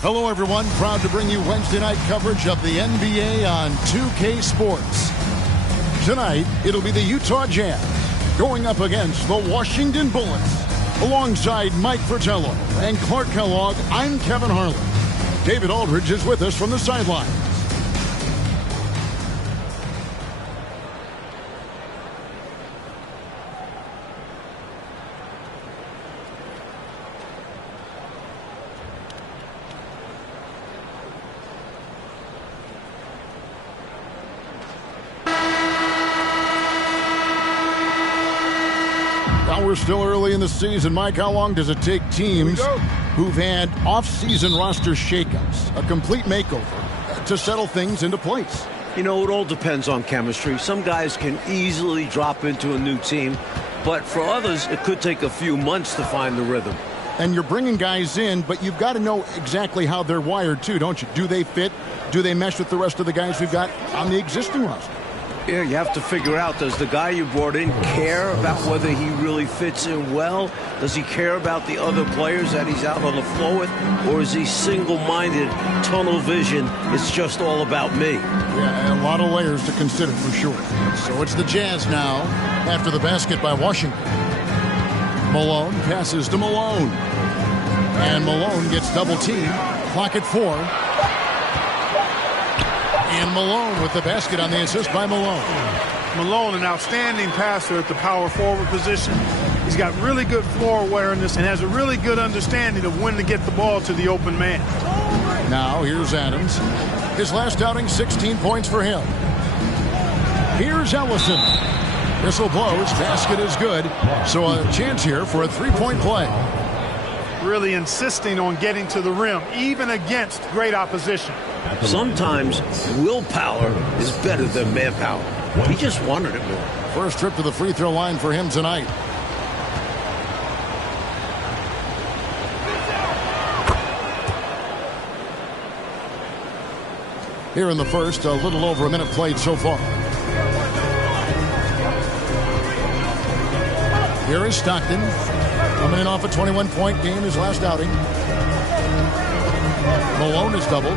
Hello, everyone. Proud to bring you Wednesday night coverage of the NBA on 2K Sports. Tonight, it'll be the Utah Jazz going up against the Washington Bullets. Alongside Mike Fratello and Clark Kellogg, I'm Kevin Harlan. David Aldridge is with us from the sideline. We're still early in the season. Mike, how long does it take teams who've had off-season roster shakeups, a complete makeover, to settle things into place? You know, it all depends on chemistry. Some guys can easily drop into a new team, but for others, it could take a few months to find the rhythm. And you're bringing guys in, but you've got to know exactly how they're wired, too, don't you? Do they fit? Do they mesh with the rest of the guys we've got on the existing roster? Yeah, you have to figure out, does the guy you brought in care about whether he really fits in well? Does he care about the other players that he's out on the floor with? Or is he single-minded, tunnel vision, it's just all about me? Yeah, and a lot of layers to consider for sure. So it's the Jazz now after the basket by Washington. Malone passes to Malone. And Malone gets double-teamed. Clock at 4. And Malone with the basket on the assist by Malone. Malone, an outstanding passer at the power forward position. He's got really good floor awareness and has a really good understanding of when to get the ball to the open man. Now here's Adams. His last outing, 16 points for him. Here's Ellison. Whistle blows. Basket is good. So a chance here for a three-point play. Really insisting on getting to the rim, even against great opposition. Sometimes willpower is better than manpower. He just wanted it more. First trip to the free throw line for him tonight. Here in the first, a little over a minute played so far. Here is Stockton. Coming in off a 21-point game, his last outing. Malone is doubled.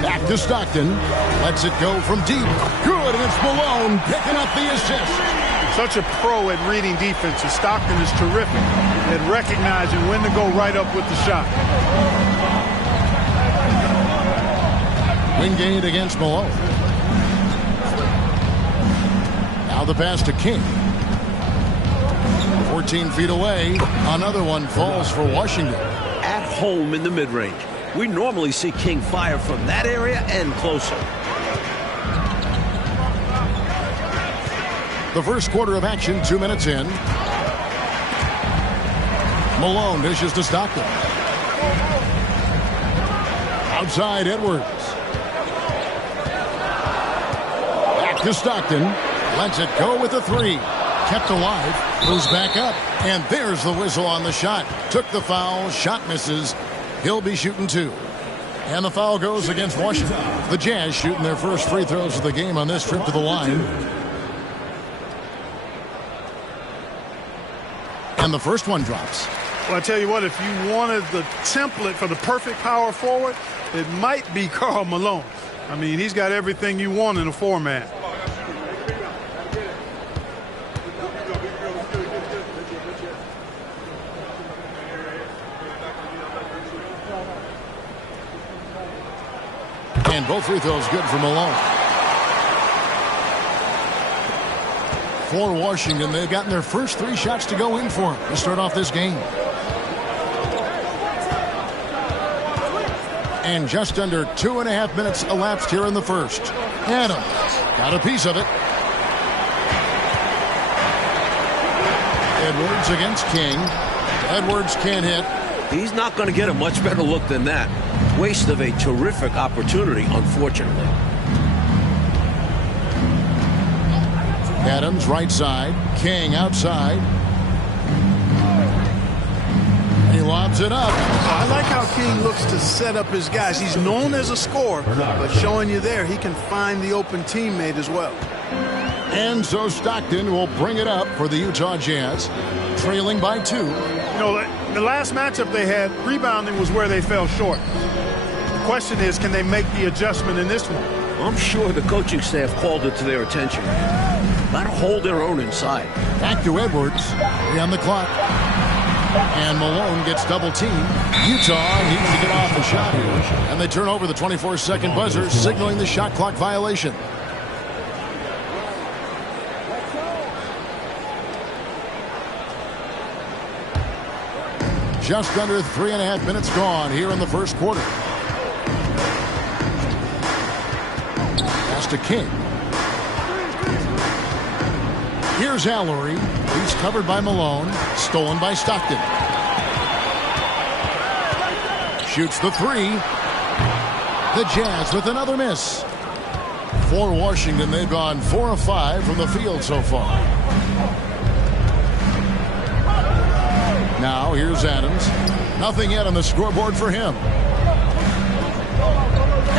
Back to Stockton. Lets it go from deep. Good, and it's Malone picking up the assist. Such a pro at reading defenses. Stockton is terrific at recognizing when to go right up with the shot. Wingate against Malone. Now the pass to King. 14 feet away. Another one falls for Washington. At home in the mid-range. We normally see King fire from that area and closer. The first quarter of action, 2 minutes in. Malone dishes to Stockton. Outside, Edwards. Back to Stockton. Lets it go with a three. Kept alive. Moves back up. And there's the whistle on the shot. Took the foul. Shot misses. He'll be shooting two. And the foul goes against Washington. The Jazz shooting their first free throws of the game on this trip to the line. And the first one drops. Well, I tell you what, if you wanted the template for the perfect power forward, it might be Karl Malone. I mean, he's got everything you want in a format. And both free throws good for Malone. For Washington, they've gotten their first three shots to go in for him to start off this game. And just under 2.5 minutes elapsed here in the first. Adams got a piece of it. Edwards against King. Edwards can't hit. He's not going to get a much better look than that. Waste of a terrific opportunity, unfortunately. Adams right side. King outside. He lobs it up. I like how King looks to set up his guys. He's known as a scorer, but showing you there, he can find the open teammate as well. And so Stockton will bring it up for the Utah Jazz, trailing by 2. You know, the last matchup they had, rebounding was where they fell short. question is, can they make the adjustment in this one? I'm sure the coaching staff called it to their attention. Got to hold their own inside. Back to Edwards. 3 on the clock. And Malone gets double teamed. Utah needs to get off the shot here. And they turn over the 24-second buzzer, signaling the shot clock violation. Just under 3.5 minutes gone here in the first quarter. Pass to King. Here's Allery. He's covered by Malone. Stolen by Stockton. Shoots the three. The Jazz with another miss. For Washington, they've gone 4 of 5 from the field so far. Now here's Adams. Nothing yet on the scoreboard for him.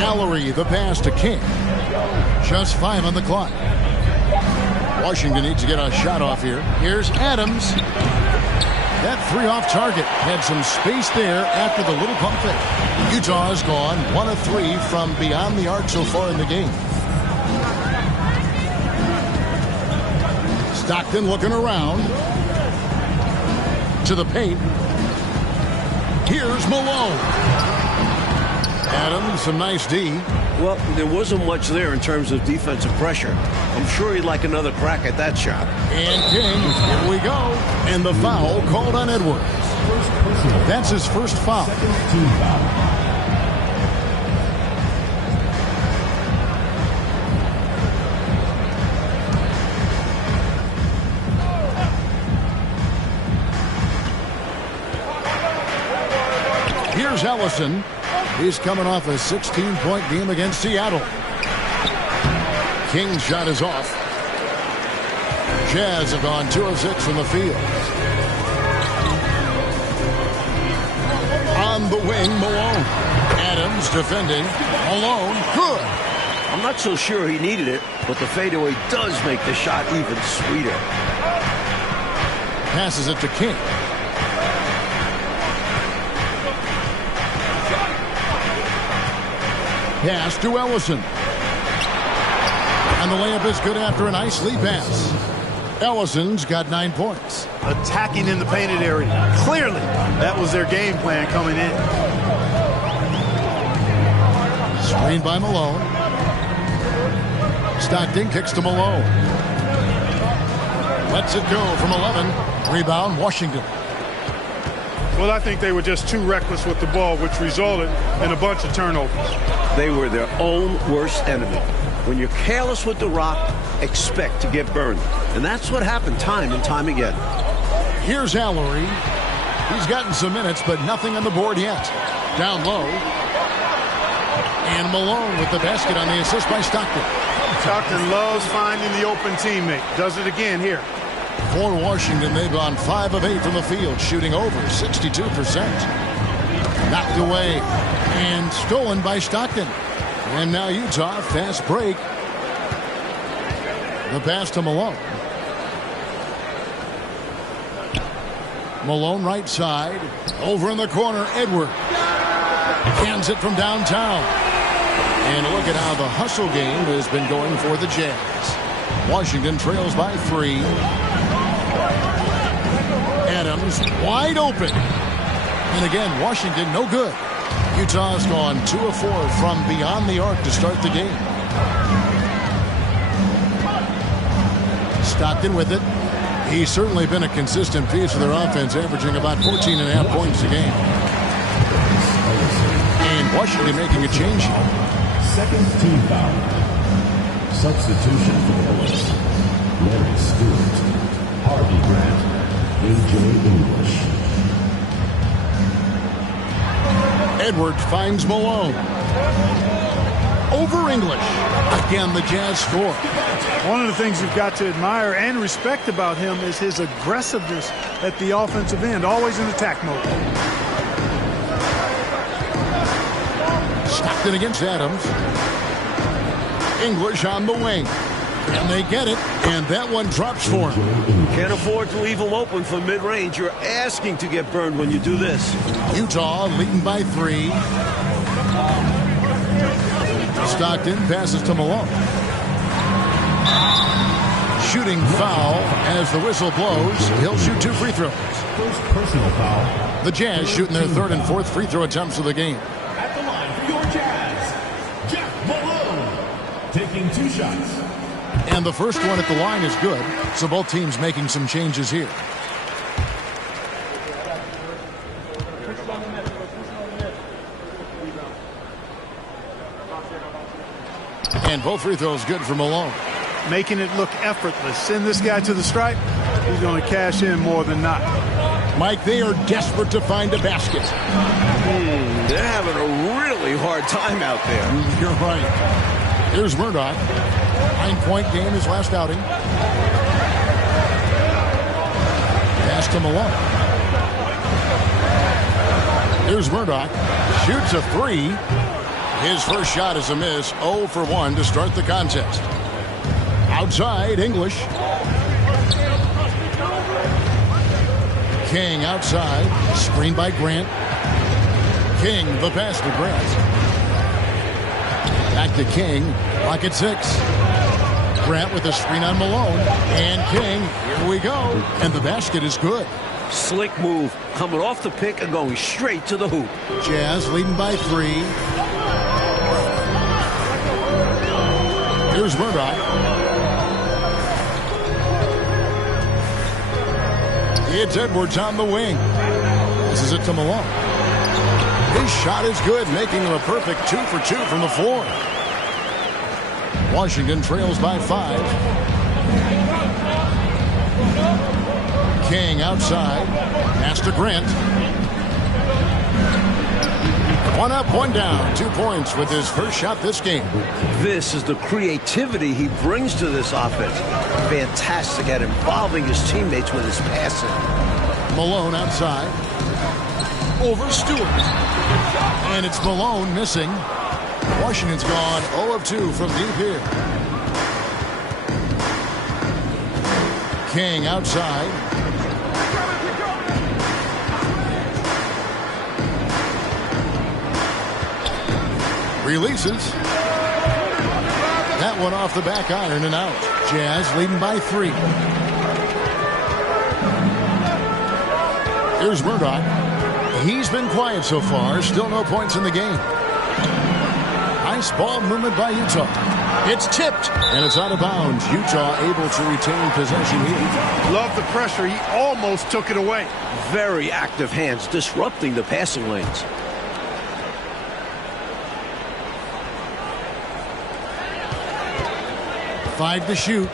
Allery, the pass to King. Just 5 on the clock. Washington needs to get a shot off here. Here's Adams. That 3 off target. Had some space there after the little pump fake. Utah has gone 1 of 3 from beyond the arc so far in the game. Stockton looking around. To the paint. Here's Malone. Adams, some nice D. Well, there wasn't much there in terms of defensive pressure. I'm sure he'd like another crack at that shot. And King, here we go. And the foul called on Edwards. That's his first foul. Here's Ellison. He's coming off a 16-point game against Seattle. King's shot is off. Jazz have gone 2 of 6 from the field. On the wing, Malone. Adams defending. Malone, good. I'm not so sure he needed it, but the fadeaway does make the shot even sweeter. Passes it to King. Pass to Ellison. And the layup is good after a nice lead pass. Ellison's got 9 points. Attacking in the painted area. Clearly, that was their game plan coming in. Screened by Malone. Stockton kicks to Malone. Lets it go from 11. Rebound, Washington. Well, I think they were just too reckless with the ball, which resulted in a bunch of turnovers. They were their own worst enemy. When you're careless with the rock, expect to get burned. And that's what happened time and time again. Here's Allery. He's gotten some minutes, but nothing on the board yet. Down low. And Malone with the basket on the assist by Stockton. Stockton loves finding the open teammate. Does it again here. For Washington, they've gone 5 of 8 from the field, shooting over 62%. Knocked away and stolen by Stockton. And now Utah, fast break. The pass to Malone. Malone right side. Over in the corner, Edwards. Cans it from downtown. And look at how the hustle game has been going for the Jazz. Washington trails by 3. Adams wide open. And again, Washington no good. Utah's gone 2 of 4 from beyond the arc to start the game. Stockton with it. He's certainly been a consistent piece of their offense, averaging about 14.5 points a game. And Washington making a change here. Second team foul. Substitution for the Bullets. Larry Stewart, Harvey Grant, A.J. English. Edwards finds Malone. Over English. Again, the Jazz score. One of the things you've got to admire and respect about him is his aggressiveness at the offensive end, always in attack mode. Stockton against Adams. English on the wing. And they get it, and that one drops for him. Can't afford to leave him open for mid-range. You're asking to get burned when you do this. Utah leading by 3. Stockton passes to Malone. Shooting foul as the whistle blows. He'll shoot 2 free throws. First personal foul. The Jazz shooting their 3rd and 4th free throw attempts of the game. At the line for your Jazz, Jeff Malone, taking 2 shots. And the first one at the line is good, so both teams making some changes here. And both free throws good for Malone. Making it look effortless. Send this guy to the stripe. He's going to cash in more than not. Mike, they are desperate to find a basket. They're having a really hard time out there. You're right. Here's Murdoch. 9-point game his last outing. Pass to Malone. Here's Murdoch. Shoots a 3. His first shot is a miss. 0 for 1 to start the contest. Outside, English. King outside. Screen by Grant. King, the pass to Grant. Back to King. Clock at 6. Grant with a screen on Malone. And King, here we go. And the basket is good. Slick move. Coming off the pick and going straight to the hoop. Jazz leading by 3. Here's Murdoch. It's Edwards on the wing. This is it to Malone. His shot is good, making him a perfect 2 for 2 from the floor. Washington trails by 5. King outside. Pass to Grant. 1 up, 1 down. 2 points with his first shot this game. This is the creativity he brings to this offense. Fantastic at involving his teammates with his passing. Malone outside. Over Stewart. And it's Malone missing. Washington's gone 0 of 2 from deep here. King outside. Releases. That one off the back iron and out. Jazz leading by 3. Here's Murdoch. He's been quiet so far. Still no points in the game. Nice ball movement by Utah. It's tipped, and it's out of bounds. Utah able to retain possession here. Love the pressure. He almost took it away. Very active hands, disrupting the passing lanes. Five to shoot.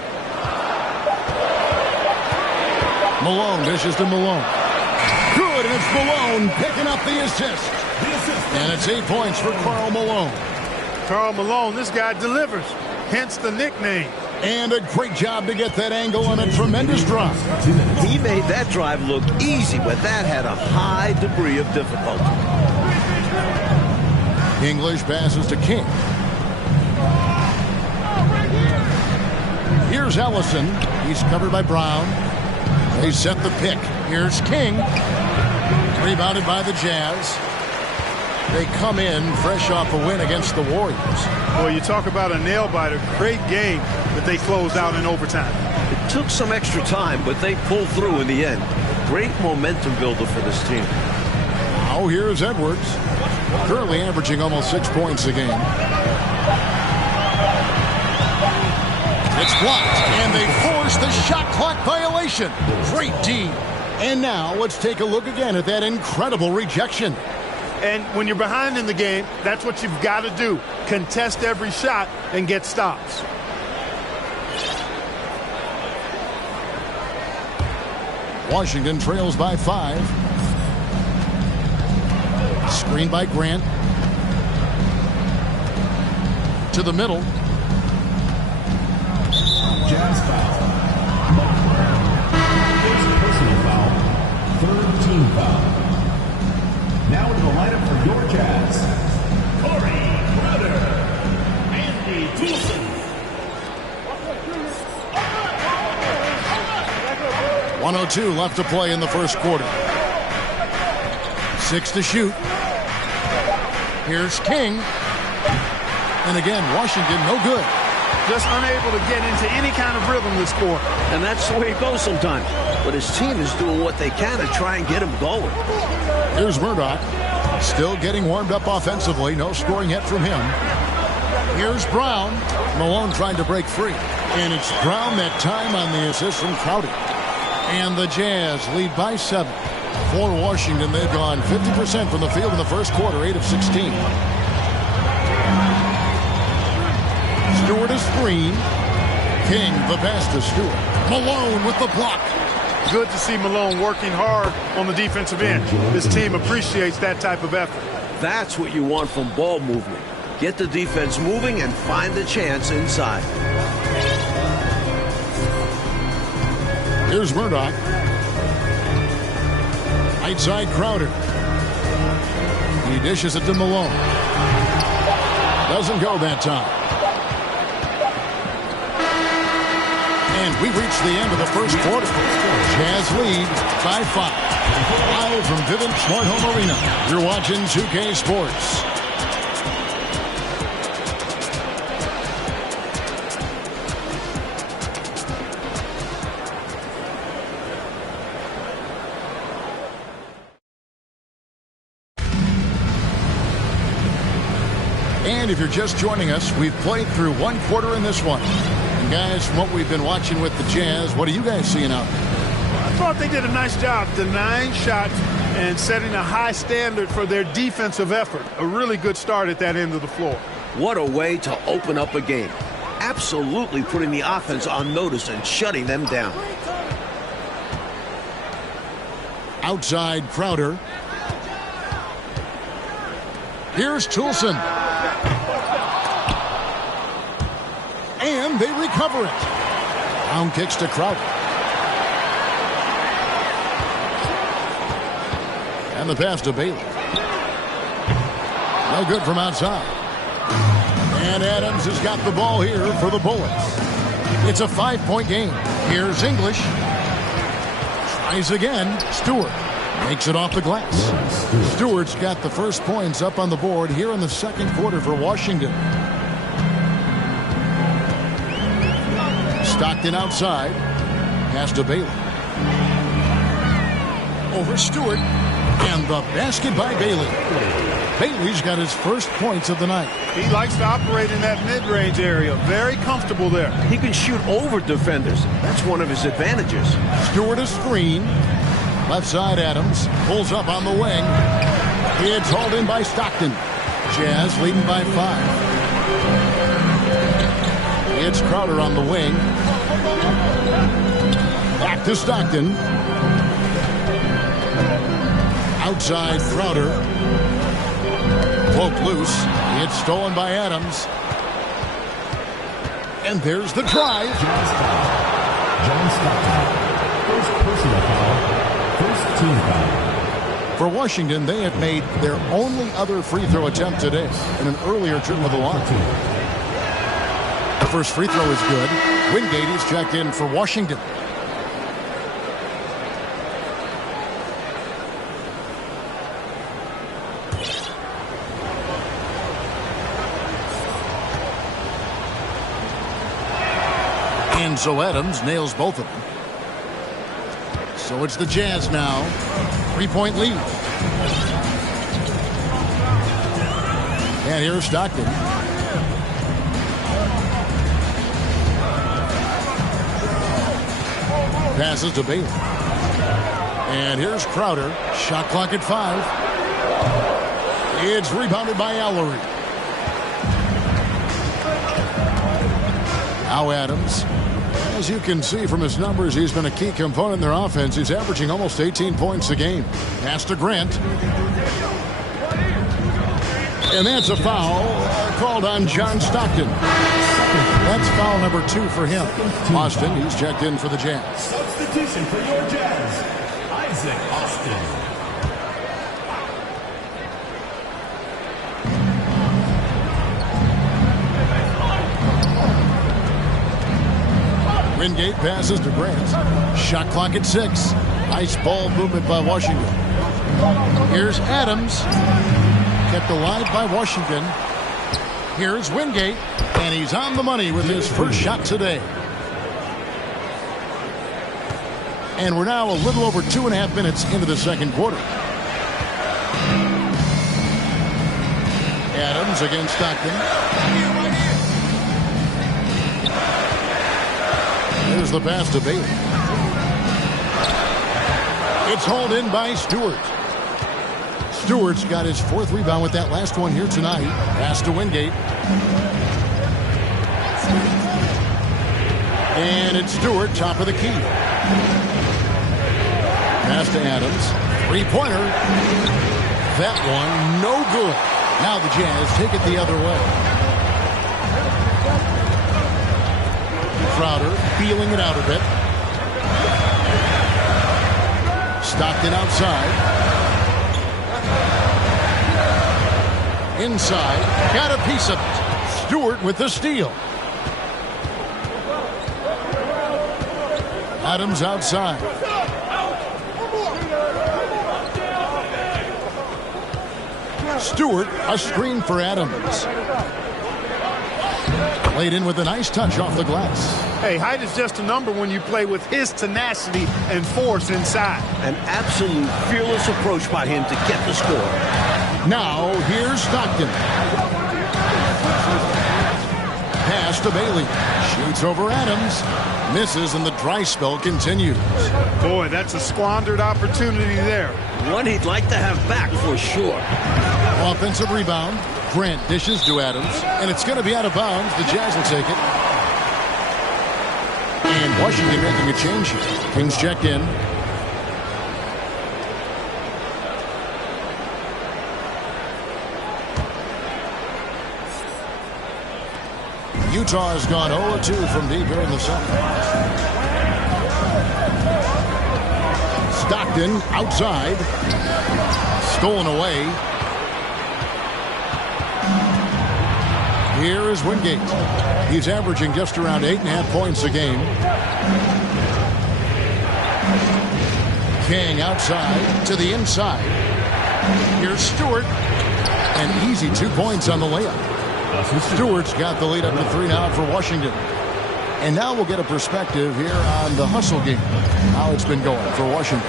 Malone dishes to Malone. Good, and it's Malone picking up the assist. And it's 8 points for Karl Malone. Karl Malone, this guy delivers. Hence the nickname. And a great job to get that angle on a tremendous drop. He made that drive look easy, but that had a high degree of difficulty. English passes to King. Here's Ellison. He's covered by Brown. They set the pick. Here's King. Rebounded by the Jazz. They come in fresh off a win against the Warriors. Well, you talk about a nail-biter. Great game that they closed out in overtime. It took some extra time, but they pulled through in the end. Great momentum builder for this team. Now here's Edwards. Currently averaging almost 6 points a game. It's blocked, and they force the shot clock violation. Great D. And now let's take a look again at that incredible rejection. And when you're behind in the game, that's what you've got to do. Contest every shot and get stops. Washington trails by 5. Screen by Grant. To the middle. Jazz foul. First personal foul. Third team foul. Now into the lineup for your Jazz, Corey Crowder, Andy Toulson. 1:02 left to play in the first quarter. 6 to shoot. Here's King. And again, Washington, no good. Just unable to get into any kind of rhythm this quarter. And that's the way it goes sometimes. But his team is doing what they can to try and get him going. Here's Murdoch. Still getting warmed up offensively. No scoring yet from him. Here's Brown. Malone trying to break free. And it's Brown that time on the assist from Crowder. And the Jazz lead by 7. For Washington, they've gone 50% from the field in the first quarter, 8 of 16. Stewart is Green. King, the pass to Stewart. Malone with the block. Good to see Malone working hard on the defensive end. This team appreciates that type of effort. That's what you want from ball movement. Get the defense moving and find the chance inside. Here's Murdoch. Right side Crowder. He dishes it to Malone. Doesn't go that time. And we reach the end of the first quarter. Jazz lead by 5. Live from Vivint Smart Home Arena. You're watching 2K Sports. And if you're just joining us, we've played through one quarter in this one. And guys, from what we've been watching with the Jazz, what are you guys seeing out there? I thought they did a nice job denying shots and setting a high standard for their defensive effort. A really good start at that end of the floor. What a way to open up a game. Absolutely putting the offense on notice and shutting them down. Outside Crowder. Here's Toulson. And they recover it. Brown kicks to Crowder. And the pass to Bailey. No good from outside. And Adams has got the ball here for the Bullets. It's a 5-point game. Here's English. Tries again. Stewart makes it off the glass. Stewart's got the first points up on the board here in the second quarter for Washington. Stockton outside. Pass to Bailey. Over Stewart. And the basket by Bailey. Bailey's got his first points of the night. He likes to operate in that mid-range area. Very comfortable there. He can shoot over defenders. That's one of his advantages. Stewart is screen. Left side Adams. Pulls up on the wing. It's hauled in by Stockton. Jazz leading by 5. It's Crowder on the wing. Back to Stockton. Outside Crowder. Poked loose. It's stolen by Adams. And there's the drive. John Stockton. First personal foul. First team foul. For Washington, they have made their only other free throw attempt today in an earlier trip of the line. The first free throw is good. Wingate is checked in for Washington. And so Adams nails both of them. So it's the Jazz now. 3-point lead. And here's Stockton. Passes to Bailey. And here's Crowder. Shot clock at 5. It's rebounded by Ellery. Now Adams. As you can see from his numbers, he's been a key component in their offense. He's averaging almost 18 points a game. Pass to Grant. And that's a foul called on John Stockton. That's foul number 2 for him. Austin, he's checked in for the Jazz. Substitution for your Jazz, Isaac Austin. Wingate passes to Grant. Shot clock at 6. Nice ball movement by Washington. Here's Adams. Kept alive by Washington. Here's Wingate, and he's on the money with his first shot today. And we're now a little over 2.5 minutes into the second quarter. Adams against Stockton. There's the pass to Bailey. It's hauled in by Stewart. Stewart's got his 4th rebound with that last one here tonight. Pass to Wingate. And it's Stewart, top of the key. Pass to Adams. 3-pointer. That one, no good. Now the Jazz take it the other way. Crowder feeling it out a bit. Stockton outside. Inside. Got a piece of it. Stewart with the steal. Adams outside. Stewart, a screen for Adams. Played in with a nice touch off the glass. Hey, height is just a number when you play with his tenacity and force inside. An absolute fearless approach by him to get the score. Now, here's Stockton. Pass to Bailey. Shoots over Adams. Misses, and the dry spell continues. Boy, that's a squandered opportunity there. One he'd like to have back for sure. Offensive rebound. Grant dishes to Adams, and it's going to be out of bounds. The Jazz will take it. And Washington making a change here. Kings checked in. Utah has gone 0-2 from deep here in the second. Stockton outside. Stolen away. Here is Wingate. He's averaging just around 8.5 points a game. King outside to the inside. Here's Stewart. An easy 2 points on the layup. Stewart's got the lead up to 3 now for Washington. And now we'll get a perspective here on the hustle game. How it's been going for Washington.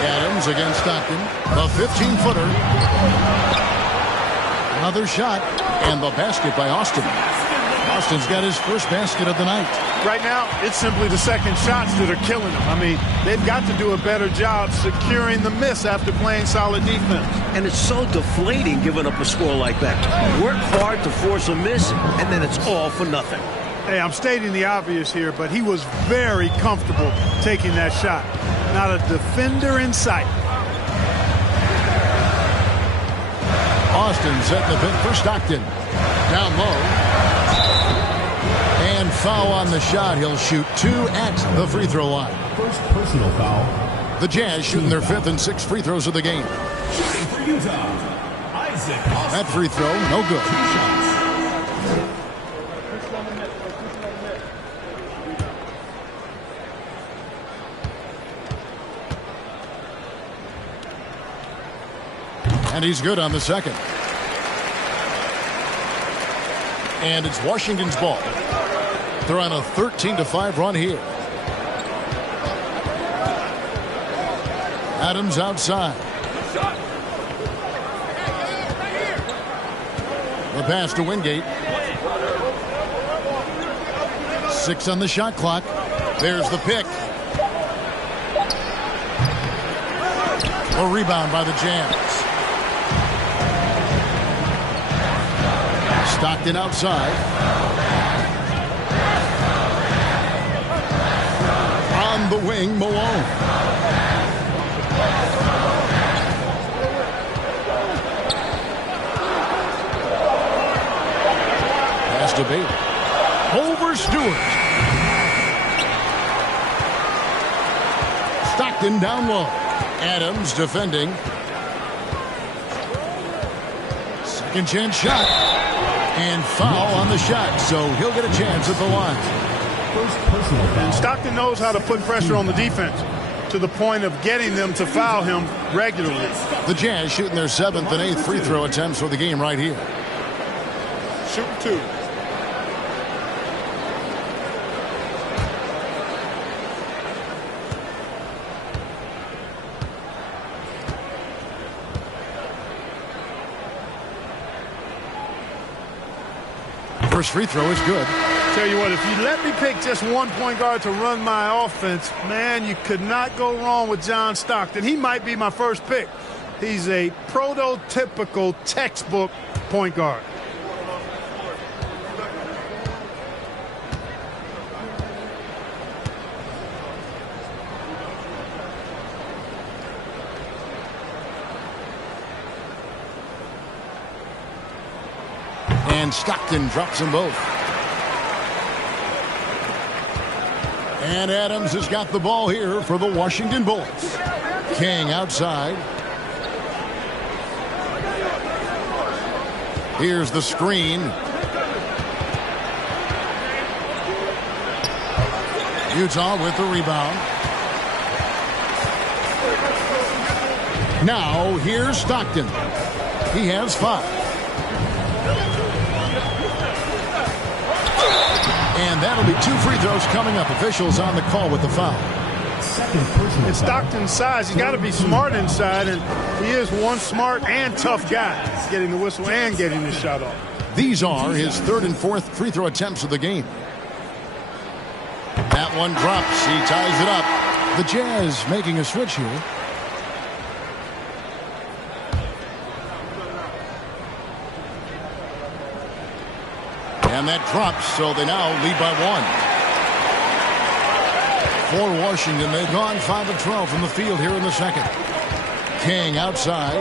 Adams against Stockton. The 15-footer. Another shot. And the basket by Austin. Austin's got his first basket of the night. Right now, it's simply the second shots that are killing them. I mean, they've got to do a better job securing the miss after playing solid defense. And it's so deflating giving up a score like that. Work hard to force a miss, and then it's all for nothing. Hey, I'm stating the obvious here, but he was very comfortable taking that shot. Not a defender in sight. Austin setting the pin for Stockton. Down low. And foul on the shot. He'll shoot 2 at the free throw line. First personal foul. The Jazz shooting their 5th and 6th free throws of the game. Shooting for Utah, Isaac Austin. That free throw, no good. 2 shots. And he's good on the second. And it's Washington's ball. They're on a 13-5 run here. Adams outside. The pass to Wingate. 6 on the shot clock. There's the pick. A rebound by the Jazz. Stockton outside. On the wing, Malone. Pass to Bailey. Over Stewart. Stockton down low. Adams defending. Second chance shot. And foul on the shot, so he'll get a chance at the line. First personal foul. Stockton knows how to put pressure on the defense. to the point of getting them to foul him regularly. The Jazz shooting their 7th and 8th free throw attempts for the game right here. Shoot 2. First free throw is good. Tell you what, if you let me pick just one point guard to run my offense, man, you could not go wrong with John Stockton. He might be my first pick. He's a prototypical textbook point guard. And Stockton drops them both. And Adams has got the ball here for the Washington Bullets. King outside. Here's the screen. Utah with the rebound. Now here's Stockton. He has 5. And that'll be 2 free throws coming up. Officials on the call with the foul. It's Stockton's size. He's got to be smart inside, and he is one smart and tough guy, getting the whistle and getting his shot off. These are his 3rd and 4th free throw attempts of the game. That one drops. He ties it up. The Jazz making a switch here. And that drops, so they now lead by 1. For Washington, they've gone 5 of 12 from the field here in the second. King outside.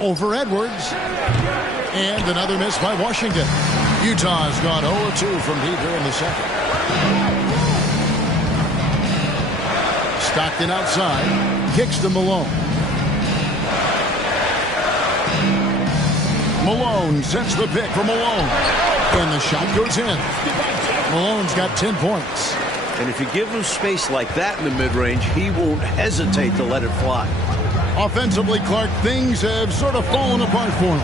Over Edwards. And another miss by Washington. Utah's gone 0-2 from deep here in the second. Stockton outside. Kicks to Malone. Malone sets the pick for Malone. And the shot goes in. Malone's got 10 points. And if you give him space like that in the mid-range, he won't hesitate to let it fly. Offensively, Clark, things have sort of fallen apart for him.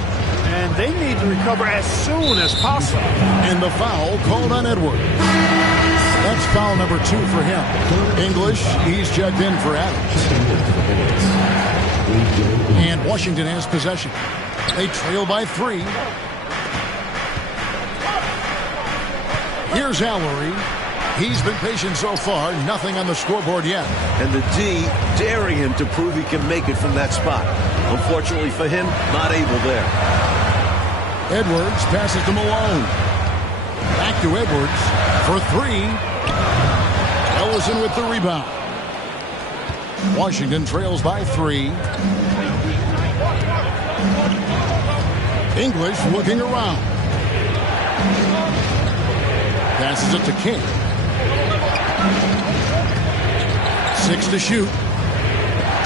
And they need to recover as soon as possible. And the foul called on Edwards. That's foul number 2 for him. English, he's checked in for Adams. And Washington has possession. They trail by 3. Here's Allery. He's been patient so far. Nothing on the scoreboard yet. And the D daring him to prove he can make it from that spot. Unfortunately for him, not able there. Edwards passes to Malone. Back to Edwards for 3. Ellison with the rebound. Washington trails by 3. English looking around. Passes it to King. 6 to shoot.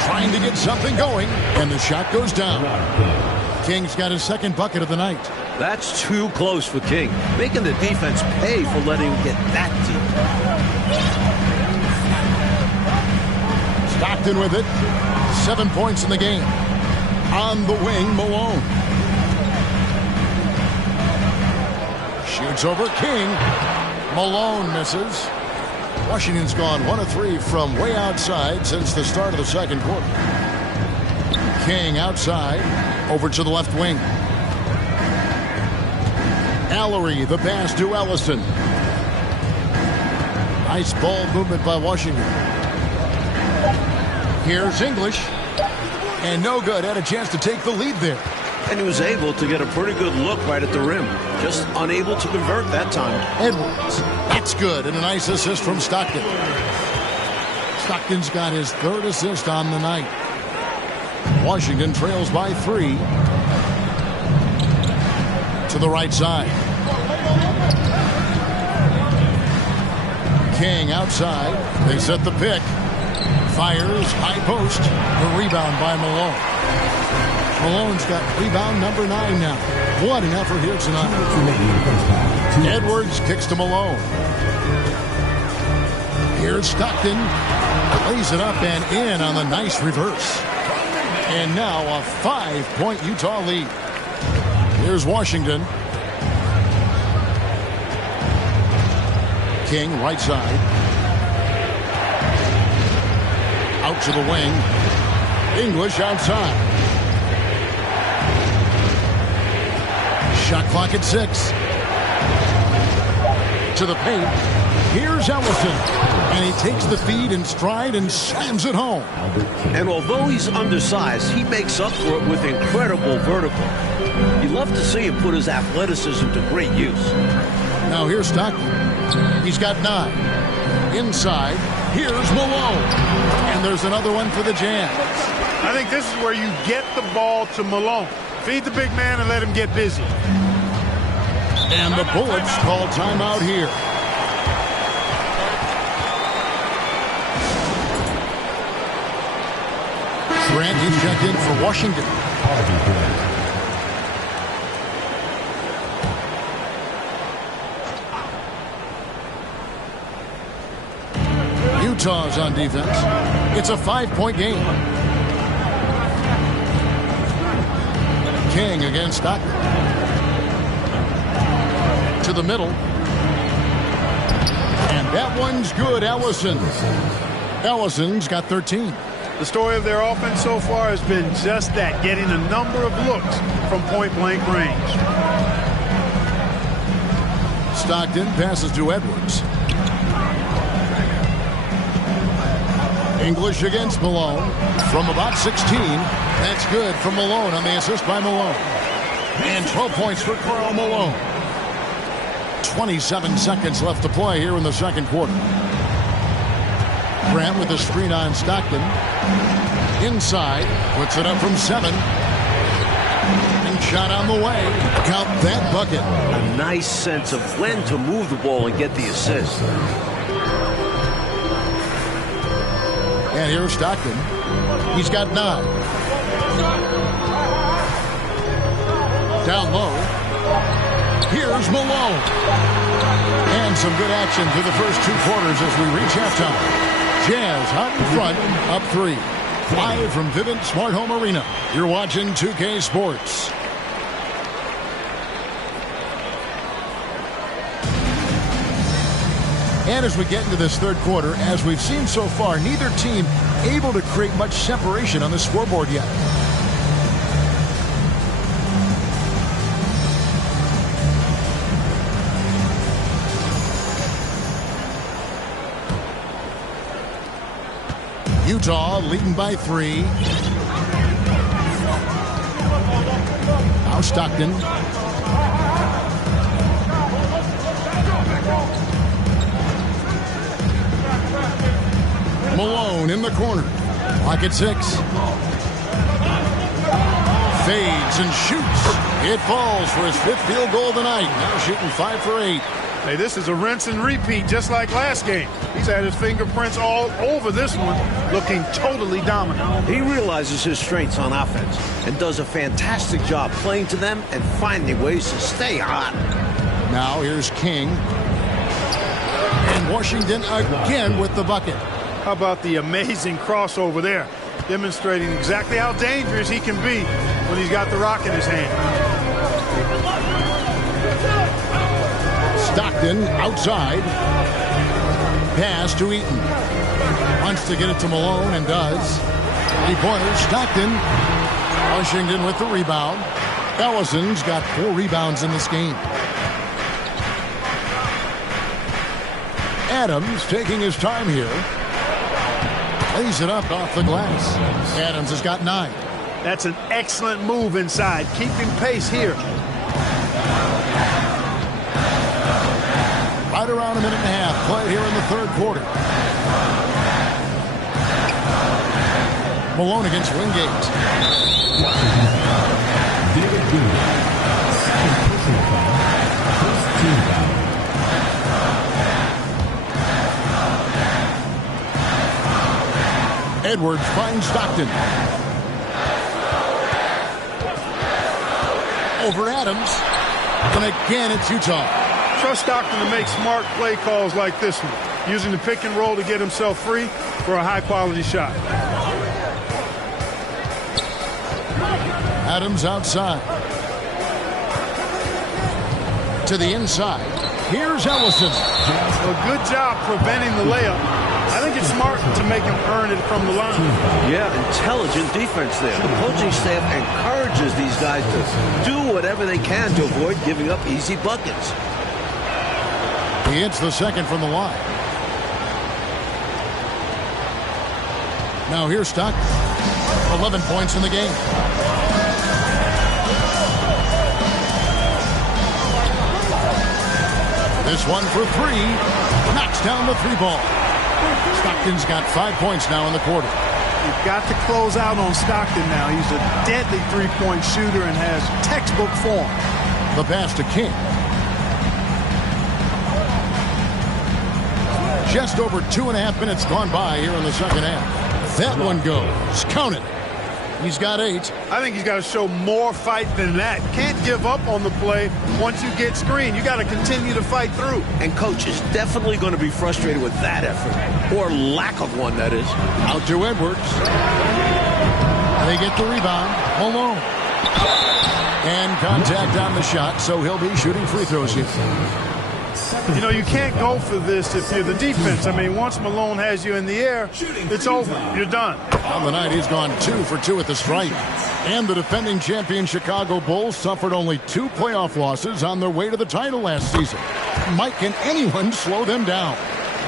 Trying to get something going. And the shot goes down. King's got his 2nd bucket of the night. That's too close for King. Making the defense pay for letting him get that deep. Stockton with it. 7 points in the game. On the wing, Malone. Shoots over King. Malone misses. Washington's gone 1 of 3 from way outside since the start of the second quarter. King outside. Over to the left wing. Allery, the pass to Ellison. Nice ball movement by Washington. Here's English. And no good. Had a chance to take the lead there. And he was able to get a pretty good look right at the rim. Just unable to convert that time. Edwards. That's good. And a nice assist from Stockton. Stockton's got his 3rd assist on the night. Washington trails by 3. To the right side. King outside. They set the pick. Fires. High post. The rebound by Malone. Malone's got rebound number 9 now. What an effort here tonight. Edwards kicks to Malone. Here's Stockton. Lays it up and in on the nice reverse. And now a 5-point Utah lead. Here's Washington. King, right side. Out to the wing. English outside. Shot clock at 6. To the paint. Here's Ellison. And he takes the feed in stride and slams it home. And although he's undersized, he makes up for it with incredible vertical. You love to see him put his athleticism to great use. Now here's Stockton. He's got 9. Inside. Here's Malone. And there's another one for the Jazz. I think this is where you get the ball to Malone. Feed the big man and let him get busy. And the Bullets call timeout here. Grant is checked in for Washington. Utah's on defense. It's a 5-point game. King against Stockton. To the middle. And that one's good, Ellison. Ellison's got 13. The story of their offense so far has been just that, getting a number of looks from point-blank range. Stockton passes to Edwards. English against Malone from about 16. That's good from Malone on the assist by Malone. And 12 points for Karl Malone. 27 seconds left to play here in the second quarter. Grant with the screen on Stockton. Inside. Puts it up from 7. And shot on the way. Count that bucket. A nice sense of when to move the ball and get the assist. And here's Stockton. He's got 9. Down low. Here's Malone. And some good action through the first 2 quarters as we reach halftime. Jazz out in front, up 3. Live from Vivint Smart Home Arena. You're watching 2K Sports. And as we get into this third quarter, as we've seen so far, neither team able to create much separation on the scoreboard yet. Utah leading by 3. Now Stockton. Malone in the corner. Pocket 6. Fades and shoots. It falls for his 5th field goal of the night. Now shooting 5 for 8. Hey, this is a rinse and repeat just like last game. He's had his fingerprints all over this one, looking totally dominant. He realizes his strengths on offense and does a fantastic job playing to them and finding ways to stay hot. Now here's King. And Washington again with the bucket. How about the amazing crossover there, demonstrating exactly how dangerous he can be when he's got the rock in his hand. Stockton outside. Pass to Eaton. Wants to get it to Malone and does. 3-pointer. Stockton. Washington with the rebound. Ellison's got 4 rebounds in this game. Adams taking his time here. Lays it up off the glass. Adams has got 9. That's an excellent move inside, keeping pace here. Right around a minute and a half play here in the third quarter. Malone against Wingate. David Gould. Second personal foul. First team foul. Edwards finds Stockton. over Adams. And again, it's Utah. Trust Stockton to make smart play calls like this one, using the pick and roll to get himself free for a high-quality shot. Adams outside. To the inside. Here's Ellison. A good job preventing the layup. I think it's smart to make him earn it from the line. Yeah, intelligent defense there. The coaching staff encourages these guys to do whatever they can to avoid giving up easy buckets. He hits the second from the line. Now here's Stockton. 11 points in the game. This one for three. Knocks down the three ball. Stockton's got 5 points now in the quarter. You've got to close out on Stockton now. He's a deadly three-point shooter and has textbook form. The pass to King. Just over 2.5 minutes gone by here in the second half. That one goes. Count it. He's got 8. I think he's got to show more fight than that. Can't give up on the play once you get screened. You got to continue to fight through. And coach is definitely going to be frustrated with that effort, or lack of one, that is. Out to Edwards. They get the rebound. Malone. And contact on the shot, so he'll be shooting free throws here. You know, you can't go for this if you're the defense. I mean, once Malone has you in the air, it's over. You're done. On the night, he's gone 2 for 2 at the stripe. And the defending champion Chicago Bulls suffered only 2 playoff losses on their way to the title last season. Mike, can anyone slow them down?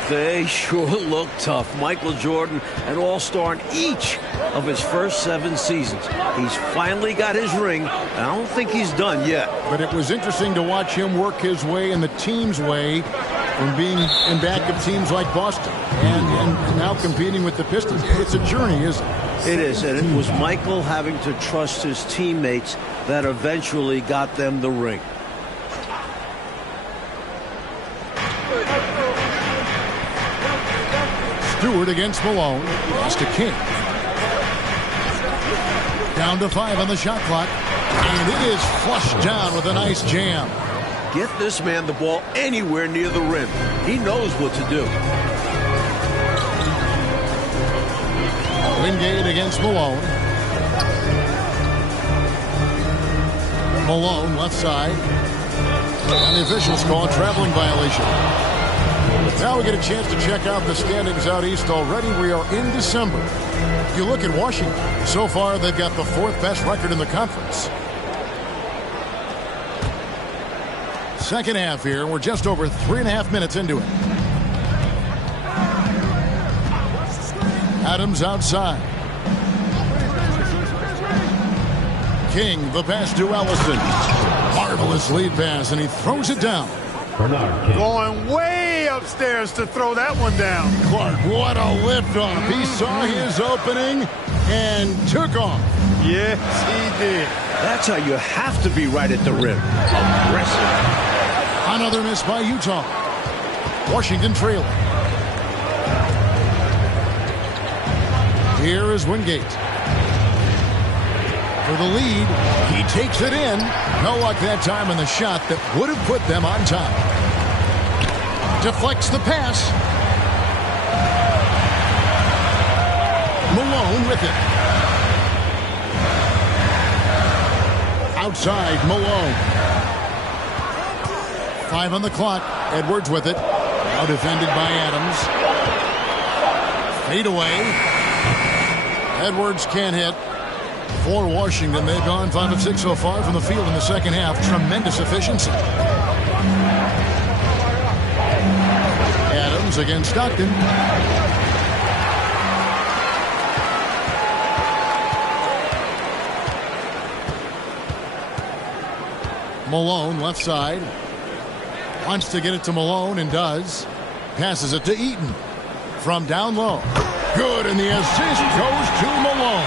They sure look tough. Michael Jordan, an all-star in each of his first 7 seasons. He's finally got his ring, and I don't think he's done yet. But it was interesting to watch him work his way in the team's way from being in back of teams like Boston and now competing with the Pistons. It's a journey, isn't it? It is, and it was Michael having to trust his teammates that eventually got them the ring. Stewart against Malone. Pass to King. Down to 5 on the shot clock. And it is flushed down with a nice jam. Get this man the ball anywhere near the rim. He knows what to do. Wingate against Malone. Malone left side. And the officials call a traveling violation. Now we get a chance to check out the standings out east already. We are in December. If you look at Washington, so far they've got the 4th best record in the conference. Second half here. We're just over 3.5 minutes into it. Adams outside. King, the pass to Ellison. Marvelous lead pass, and he throws it down. Going way upstairs to throw that one down. Clark, what a liftoff. He saw his opening and took off. Yes, he did. That's how you have to be right at the rim. Aggressive. Another miss by Utah. Washington trailing. Here is Wingate. For the lead, he takes it in. No luck that time in the shot that would have put them on top. Deflects the pass. Malone with it. Outside, Malone. 5 on the clock. Edwards with it. Now defended by Adams. Fade away. Edwards can't hit. For Washington, they've gone 5 of 6 so far from the field in the second half. Tremendous efficiency. Adams against Stockton. Malone, left side. Wants to get it to Malone and does. Passes it to Eaton. From down low. Good, and the assist goes to Malone.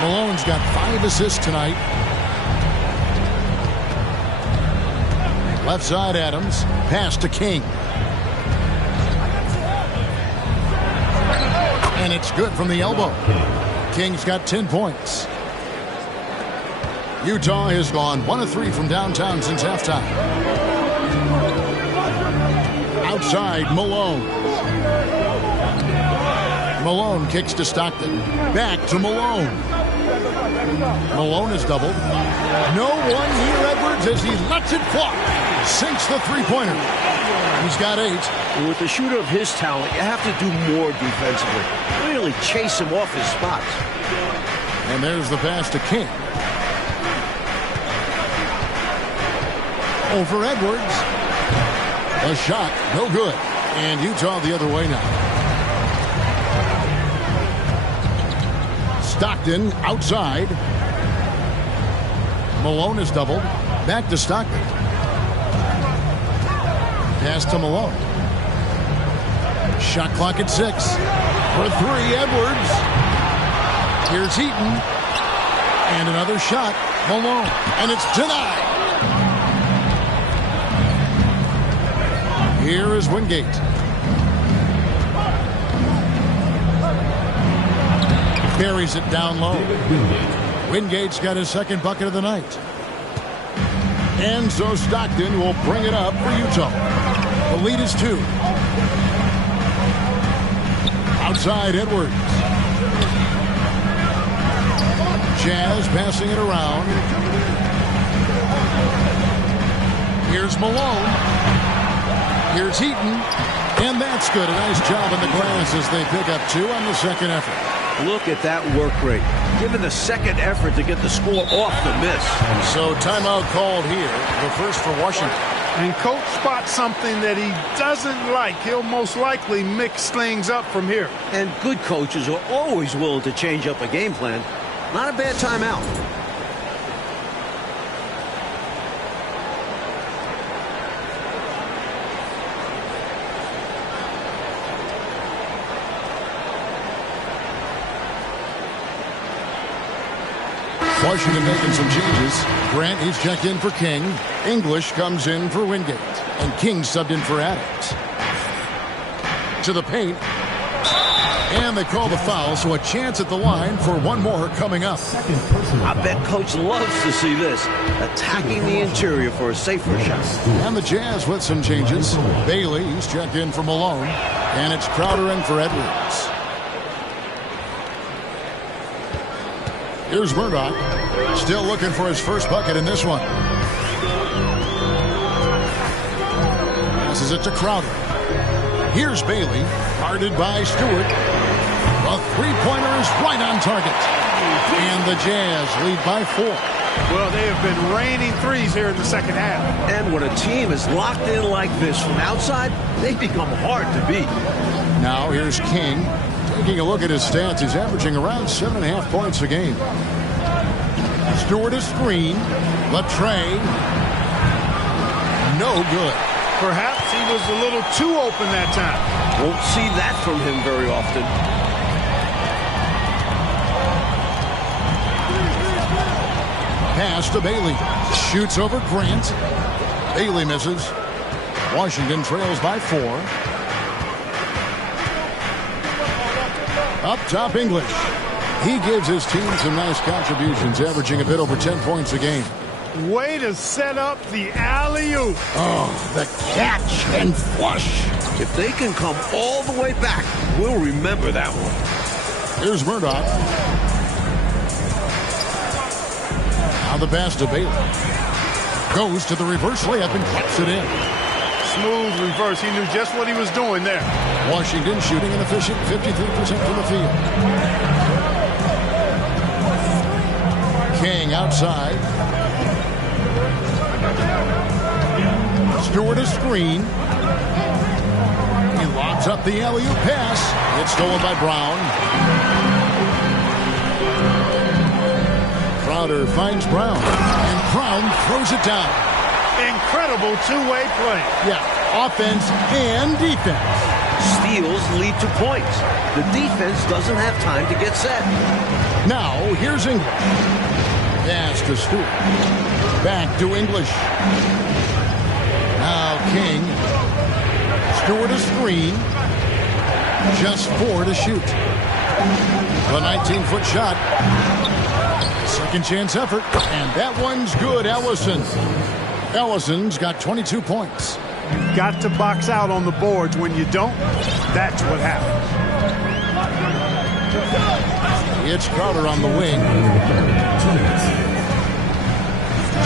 Malone's got 5 assists tonight. Left side, Adams. Pass to King. And it's good from the elbow. King's got 10 points. Utah has gone 1 of 3 from downtown since halftime. Outside, Malone. Malone kicks to Stockton. Back to Malone. Malone is doubled. No one near Edwards as he lets it fly. Sinks the three-pointer. He's got 8. With a shooter of his talent, you have to do more defensively. Really chase him off his spots. And there's the pass to King. Over Edwards. A shot, no good. And Utah the other way now. Stockton outside. Malone is doubled. Back to Stockton. Pass to Malone. Shot clock at 6. For 3, Edwards. Here's Heaton. And another shot. Malone. And it's denied. Here is Wingate. Buries it down low. Wingate's got his second bucket of the night. And so Stockton will bring it up for Utah. The lead is 2. Outside Edwards. Jazz passing it around. Here's Malone. Here's Heaton. And that's good. A nice job on the glass as they pick up 2 on the second effort. Look at that work rate. Given the second effort to get the score off the miss. So timeout called here. The first for Washington. And coach spots something that he doesn't like. He'll most likely mix things up from here. And good coaches are always willing to change up a game plan. Not a bad timeout. Washington making some changes. Grant, he's checked in for King. English comes in for Wingate. And King subbed in for Adams. To the paint. And they call the foul, so a chance at the line for one more coming up. I bet coach loves to see this. Attacking the interior for a safer shot. And the Jazz with some changes. Bailey, he's checked in for Malone. And it's Crowder in for Edwards. Here's Murdoch. Still looking for his first bucket in this one. Passes it to Crowder. Here's Bailey. Guarded by Stewart. A three-pointer is right on target. And the Jazz lead by 4. Well, they have been raining threes here in the second half. And when a team is locked in like this from outside, they become hard to beat. Now here's King. Taking a look at his stats, he's averaging around 7.5 points a game. Stewart a screen. Latray. No good. Perhaps he was a little too open that time. Won't see that from him very often. Pass to Bailey. Shoots over Grant. Bailey misses. Washington trails by 4. Up top, English. He gives his team some nice contributions, averaging a bit over 10 points a game. Way to set up the alley-oop. Oh, the catch and flush. If they can come all the way back, we'll remember that one. Here's Murdoch. Now the pass to Bailey. Goes to the reverse layup and claps it in. Smooth reverse. He knew just what he was doing there. Washington shooting an efficient 53% from the field. King outside. Stewart a screen. He lobs up the alley-oop pass. It's stolen by Brown. Crowder finds Brown. And Brown throws it down. Incredible two-way play. Yeah, offense and defense. Steals lead to points. The defense doesn't have time to get set. Now, here's English. Pass to Stewart. Back to English. Now King. Stewart a screen. Just 4 to shoot. The 19-foot shot. Second chance effort, and that one's good, Ellison. Ellison's got 22 points. You've got to box out on the boards. When you don't, that's what happens. It's Crowder on the wing.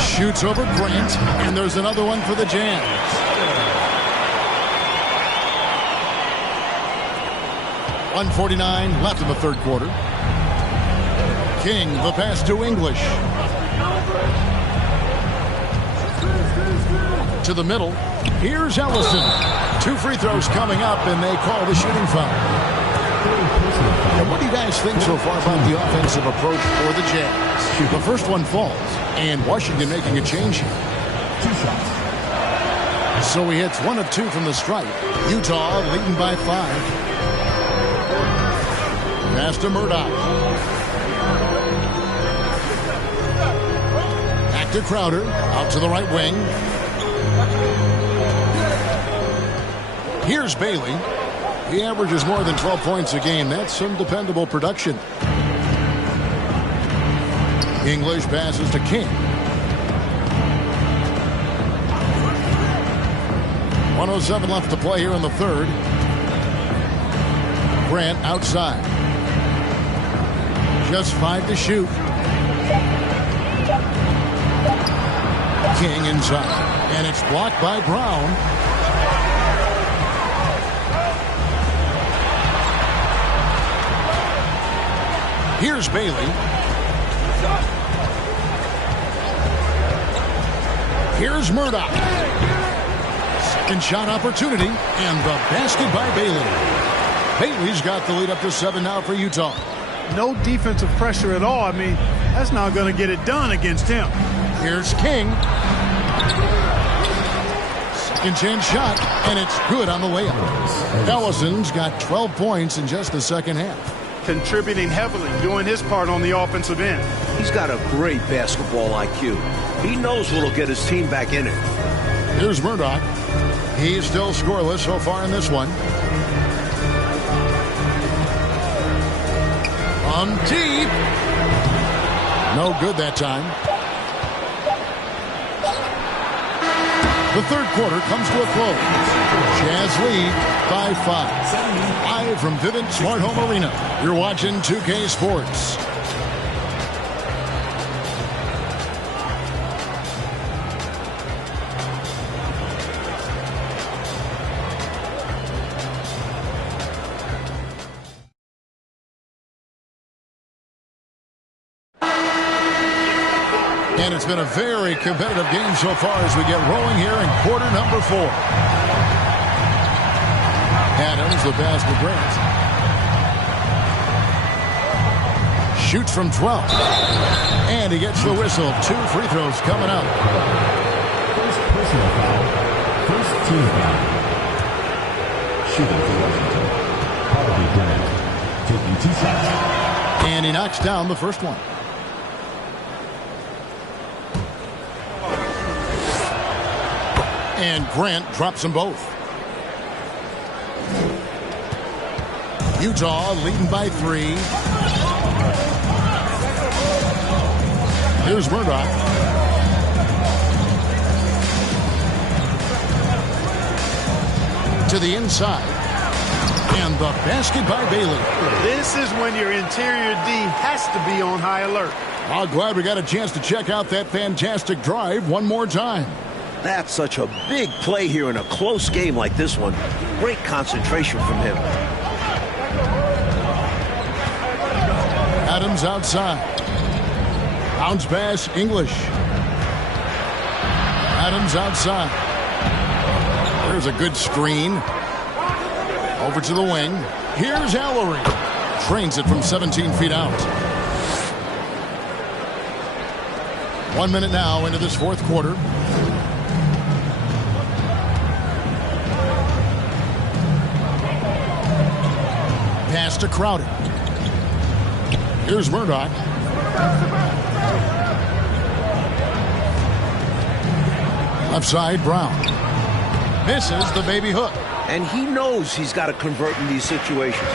Shoots over Grant, and there's another one for the Jazz. 1:49 left in the third quarter. King, the pass to English. To the middle. Here's Ellison. 2 free throws coming up, and they call the shooting foul. And what do you guys think so far about the offensive approach for the Jazz? The first one falls, and Washington making a change here. 2 shots. So he hits 1 of 2 from the stripe. Utah leading by 5. Pass to Murdoch. Back to Crowder. Out to the right wing. Here's Bailey. He averages more than 12 points a game. That's some dependable production. English passes to King. 1:07 left to play here in the third. Grant outside. Just 5 to shoot. King inside. And it's blocked by Brown. Here's Bailey. Here's Murdoch. Second shot opportunity. And the basket by Bailey. Bailey's got the lead up to 7 now for Utah. No defensive pressure at all. I mean, that's not going to get it done against him. Here's King. Second chance shot, and it's good on the layup. Ellison's got 12 points in just the second half. Contributing heavily, doing his part on the offensive end. He's got a great basketball IQ. He knows what'll get his team back in it. Here's Murdoch. He's still scoreless so far in this one. From deep. No good that time. The third quarter comes to a close. Jazz lead by 5. Live from Vivint Smart Home Arena. You're watching 2K Sports. And it's been a very competitive game so far as we get rolling here in quarter number 4. Adams, the pass to Grant. Shoots from 12. And he gets the whistle. 2 free throws coming up. First personal foul. First team foul. Shooting for Washington. Harvey Grant. Taking 2 shots. And he knocks down the first one. And Grant drops them both. Utah leading by 3. Here's Murdoch. To the inside. And the basket by Bailey. This is when your interior D has to be on high alert. I'm glad we got a chance to check out that fantastic drive one more time. That's such a big play here in a close game like this one. Great concentration from him. Adams outside. Bounce pass, English. Adams outside. There's a good screen. Over to the wing. Here's Allery. Trains it from 17 feet out. 1 minute now into this fourth quarter. Pass to Crowder. Here's Murdoch. Left side, Brown. Misses the baby hook. And he knows he's got to convert in these situations.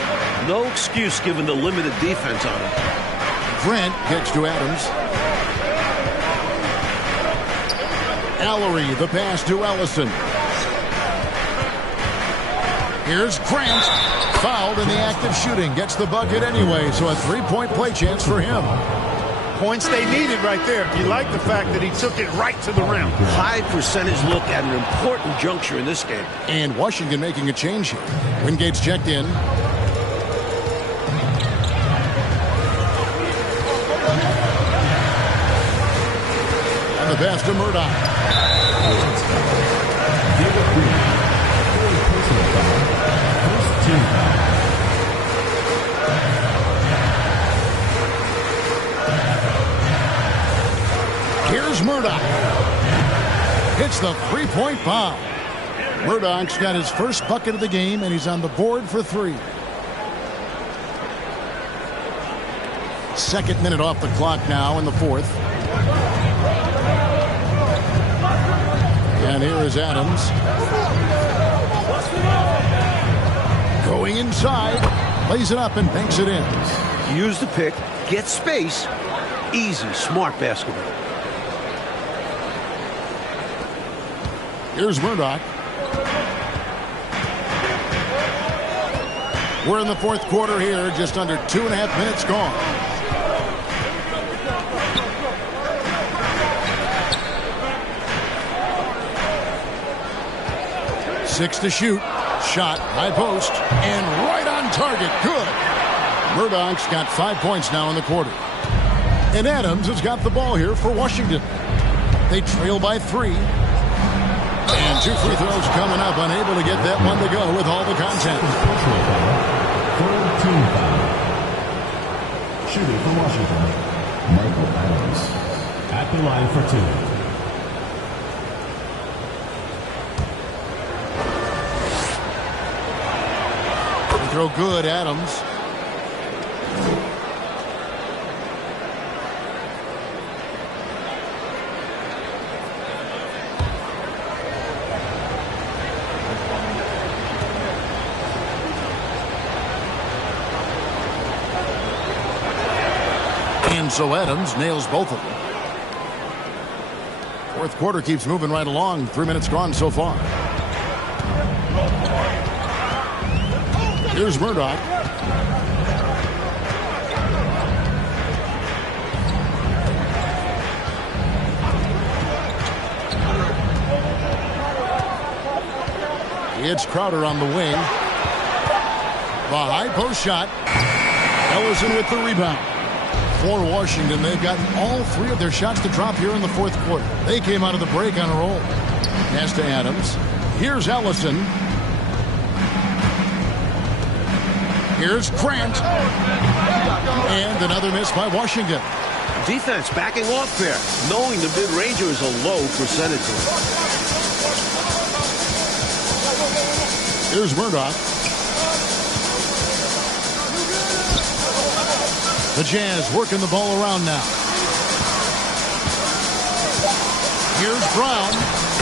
No excuse given the limited defense on him. Grant gets to Adams. Allery, the pass to Ellison. Here's Grant. Fouled in the act of shooting. Gets the bucket anyway, so a three-point play chance for him. Points they needed right there. You like the fact that he took it right to the rim. High percentage look at an important juncture in this game. And Washington making a change here. Wingate's checked in. And the pass to Murdoch. Here's Murdoch. Hits the three-point bomb. Murdoch's got his first bucket of the game, and he's on the board for three. Second minute off the clock now in the fourth. And here is Adams. Going inside. Lays it up and banks it in. Use the pick. Get space. Easy, smart basketball. Here's Murdoch. We're in the fourth quarter here. Just under 2.5 minutes gone. Six to shoot. Shot, high post, and right on target. Good. Murdoch's got 5 points now in the quarter. And Adams has got the ball here for Washington. They trail by 3. And 2 free throws coming up. Unable to get that one to go with all the contact. Third team foul. Shooting for Washington, Michael Adams. At the line for 2. Throw good, Adams. And so Adams nails both of them. Fourth quarter keeps moving right along. 3 minutes gone so far. Here's Murdoch. It's Crowder on the wing. The high post shot. Ellison with the rebound. For Washington, they've gotten all 3 of their shots to drop here in the fourth quarter. They came out of the break on a roll. Pass to Adams. Here's Ellison. Here's Grant. And another miss by Washington. Defense backing off there, knowing the mid-ranger is a low percentage. Here's Murdoch. The Jazz working the ball around now. Here's Brown.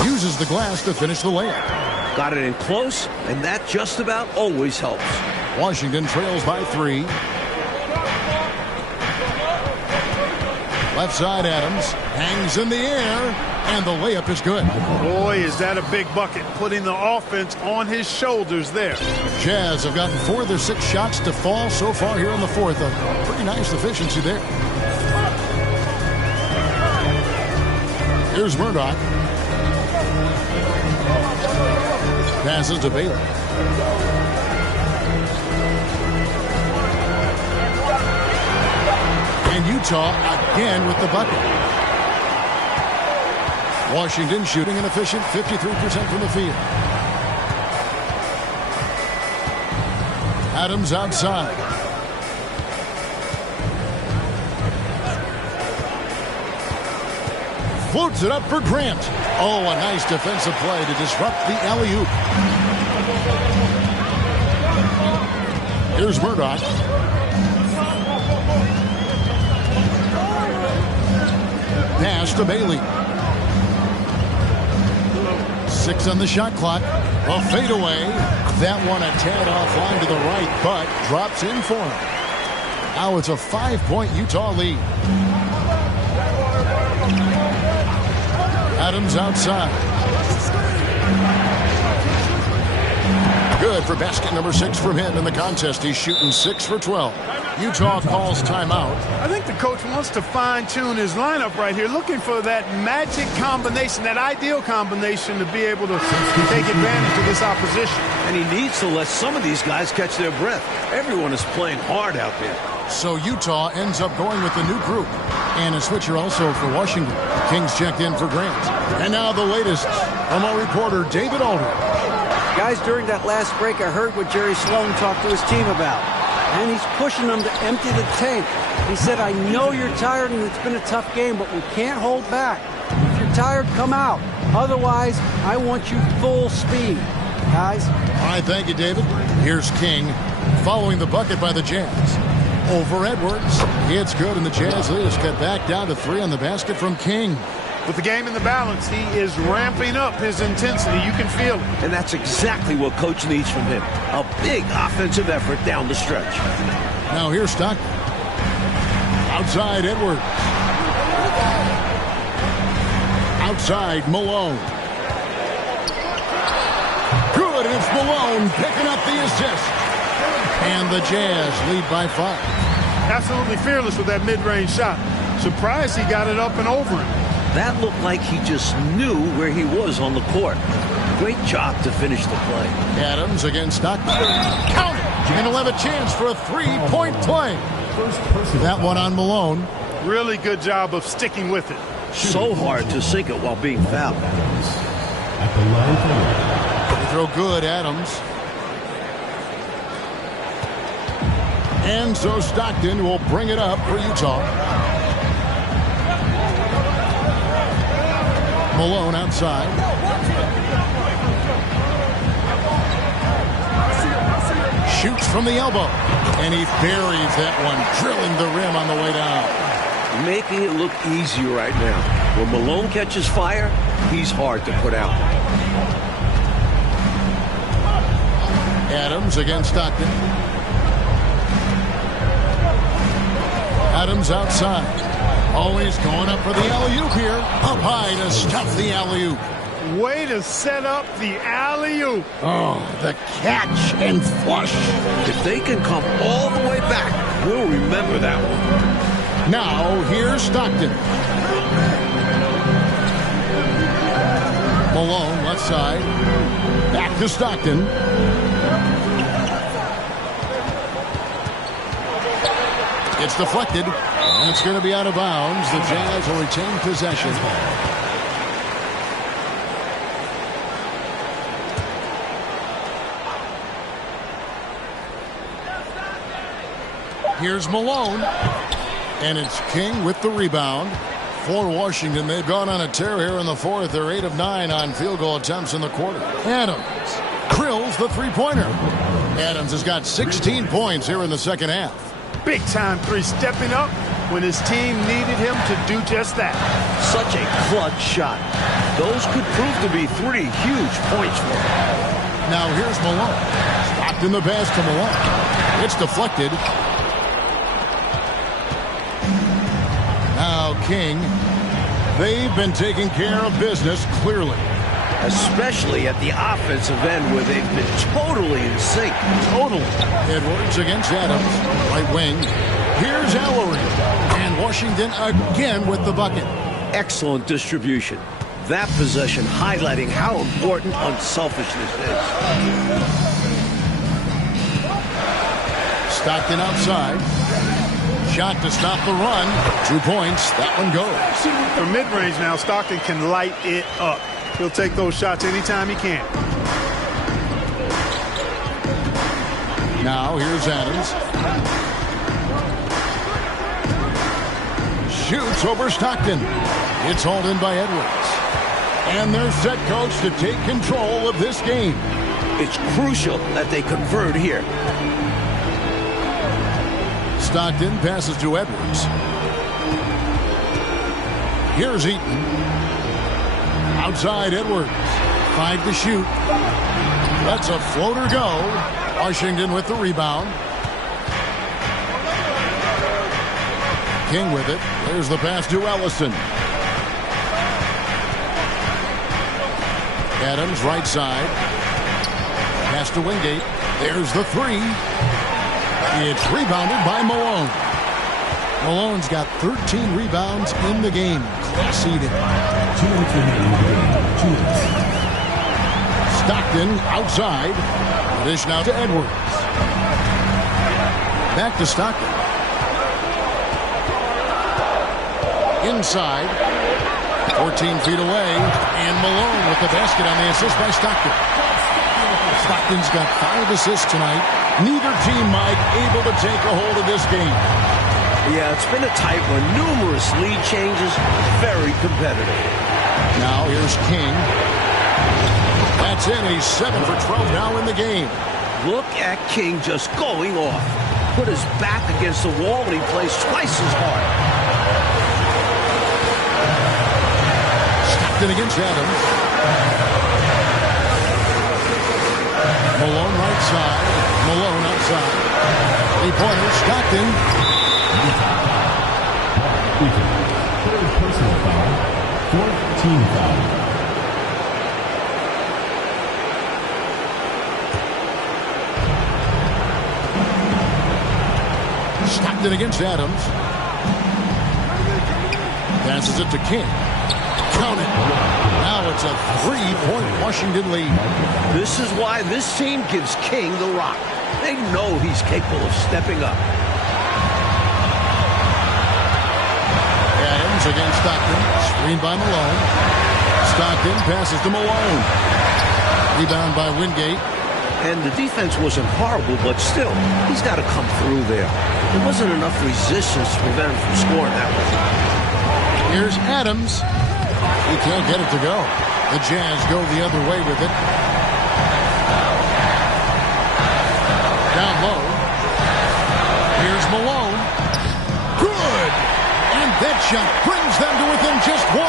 Uses the glass to finish the layup. Got it in close, and that just about always helps. Washington trails by 3. Left side Adams hangs in the air, and the layup is good. Boy, is that a big bucket, putting the offense on his shoulders there. Jazz have gotten 4 of their 6 shots to fall so far here in the fourth. A pretty nice efficiency there. Here's Murdoch. Passes to Bailey. And Utah again with the bucket. Washington shooting an efficient 53% from the field. Adams outside. Floats it up for Grant. Oh, a nice defensive play to disrupt the alley-oop. Here's Murdoch. Pass to Bailey. 6 on the shot clock. A fadeaway. That one a tad offline to the right, but drops in for him. Now it's a 5-point Utah lead. Adams outside. Good for basket number 6 from him in the contest. He's shooting 6 for 12. Utah calls timeout. I think the coach wants to fine-tune his lineup right here, looking for that magic combination, that ideal combination to be able to take advantage of this opposition. And he needs to let some of these guys catch their breath. Everyone is playing hard out there. So Utah ends up going with the new group. And a switcher also for Washington. Kings checked in for Grant. And now the latest from our reporter, David Aldridge. Guys, during that last break, I heard what Jerry Sloan talked to his team about. And he's pushing them to empty the tank. He said, I know you're tired and it's been a tough game, but we can't hold back. If you're tired, come out. Otherwise, I want you full speed. Guys? All right, thank you, David. Here's King following the bucket by the Jazz. Over Edwards. It's good, and the Jazz leaders cut back down to 3 on the basket from King. With the game in the balance, he is ramping up his intensity. You can feel it. And that's exactly what Coach needs from him. A big offensive effort down the stretch. Now here's Stockton. Outside Edwards. Outside Malone. Good, and it's Malone picking up the assist. And the Jazz lead by 5. Absolutely fearless with that mid-range shot. Surprised he got it up and over him. That looked like he just knew where he was on the court. Great job to finish the play. Adams against Stockton. Count it! And he'll have a chance for a 3-point play. That one on Malone. Really good job of sticking with it. So hard to sink it while being fouled. At the line for They throw good, Adams. And so Stockton will bring it up for Utah. Malone outside. Shoots from the elbow. And he buries that one, drilling the rim on the way down. Making it look easy right now. When Malone catches fire, he's hard to put out. Adams against Stockton. Adams outside. Always going up for the alley-oop here. Up high to stop the alley-oop. Way to set up the alley-oop. Oh, the catch and flush. If they can come all the way back, we'll remember that one. Now, here's Stockton. Malone, left side. Back to Stockton. It's deflected. And it's going to be out of bounds. The Jazz will retain possession. Here's Malone. And it's King with the rebound. For Washington, they've gone on a tear here in the fourth. They're 8 of 9 on field goal attempts in the quarter. Adams drills the three-pointer. Adams has got 16 points here in the second half. Big-time three, stepping up when his team needed him to do just that. Such a clutch shot. Those could prove to be 3 huge points for him. Now here's Malone. Stopped in the pass to Malone. It's deflected. Now King. They've been taking care of business clearly. Especially at the offensive end where they've been totally in sync. Totally. Edwards against Adams. Right wing. Here's Ellery. And Washington again with the bucket. Excellent distribution. That possession highlighting how important unselfishness is. Stockton outside. Shot to stop the run. 2 points. That one goes. From mid-range now, Stockton can light it up. He'll take those shots anytime he can. Now here's Adams. Shoots over Stockton. It's hauled in by Edwards. And they're set, coach, to take control of this game. It's crucial that they convert here. Stockton passes to Edwards. Here's Eaton. Outside Edwards. 5 to shoot. That's a floater go. Washington with the rebound. King with it. There's the pass to Ellison. Adams, right side. Pass to Wingate. There's the three. It's rebounded by Malone. Malone's got 13 rebounds in the game. Conceded. Stockton outside. Dish now to Edwards. Back to Stockton. Inside. 14 feet away. And Malone with the basket on the assist by Stockton. Stockton's got 5 assists tonight. Neither team, Mike, able to take a hold of this game. Yeah, it's been a tight one. Numerous lead changes. Very competitive. Now here's King. That's in. He's 7 for 12 now in the game. Look at King just going off. Put his back against the wall and he plays twice as hard. Stockton against Adams. Malone right side. Malone outside. 3-pointer. Stockton. Third personal foul. Fourth team foul. Stockton against Adams. Passes it to King. Count it. Now it's a 3-point Washington lead. This is why this team gives King the rock. They know he's capable of stepping up. Adams against Stockton. Screened by Malone. Stockton passes to Malone. Rebound by Wingate. And the defense wasn't horrible, but still, he's got to come through there. There wasn't enough resistance to prevent him from scoring that way. Here's Adams. He can't get it to go. The Jazz go the other way with it. Down low. Here's Malone. Good! And that shot brings them to within just 1.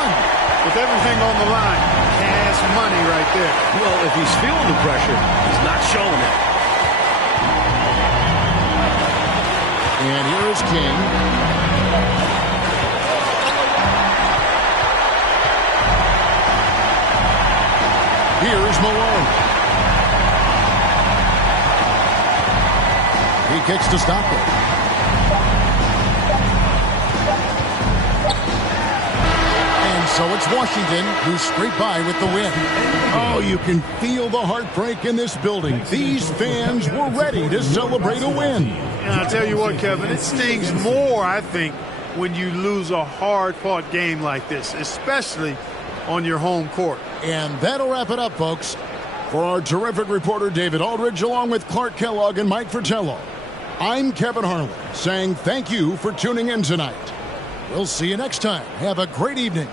With everything on the line, cash money right there. Well, if he's feeling the pressure, he's not showing it. And here is King. Here's Malone. He kicks to Stockton. And so it's Washington who scrape by with the win. Oh, you can feel the heartbreak in this building. These fans were ready to celebrate a win. And I'll tell you what, Kevin, it stings more, I think, when you lose a hard-fought game like this, especially on your home court. And that'll wrap it up, folks. For our terrific reporter, David Aldridge, along with Clark Kellogg and Mike Fratello, I'm Kevin Harlan, saying thank you for tuning in tonight. We'll see you next time. Have a great evening.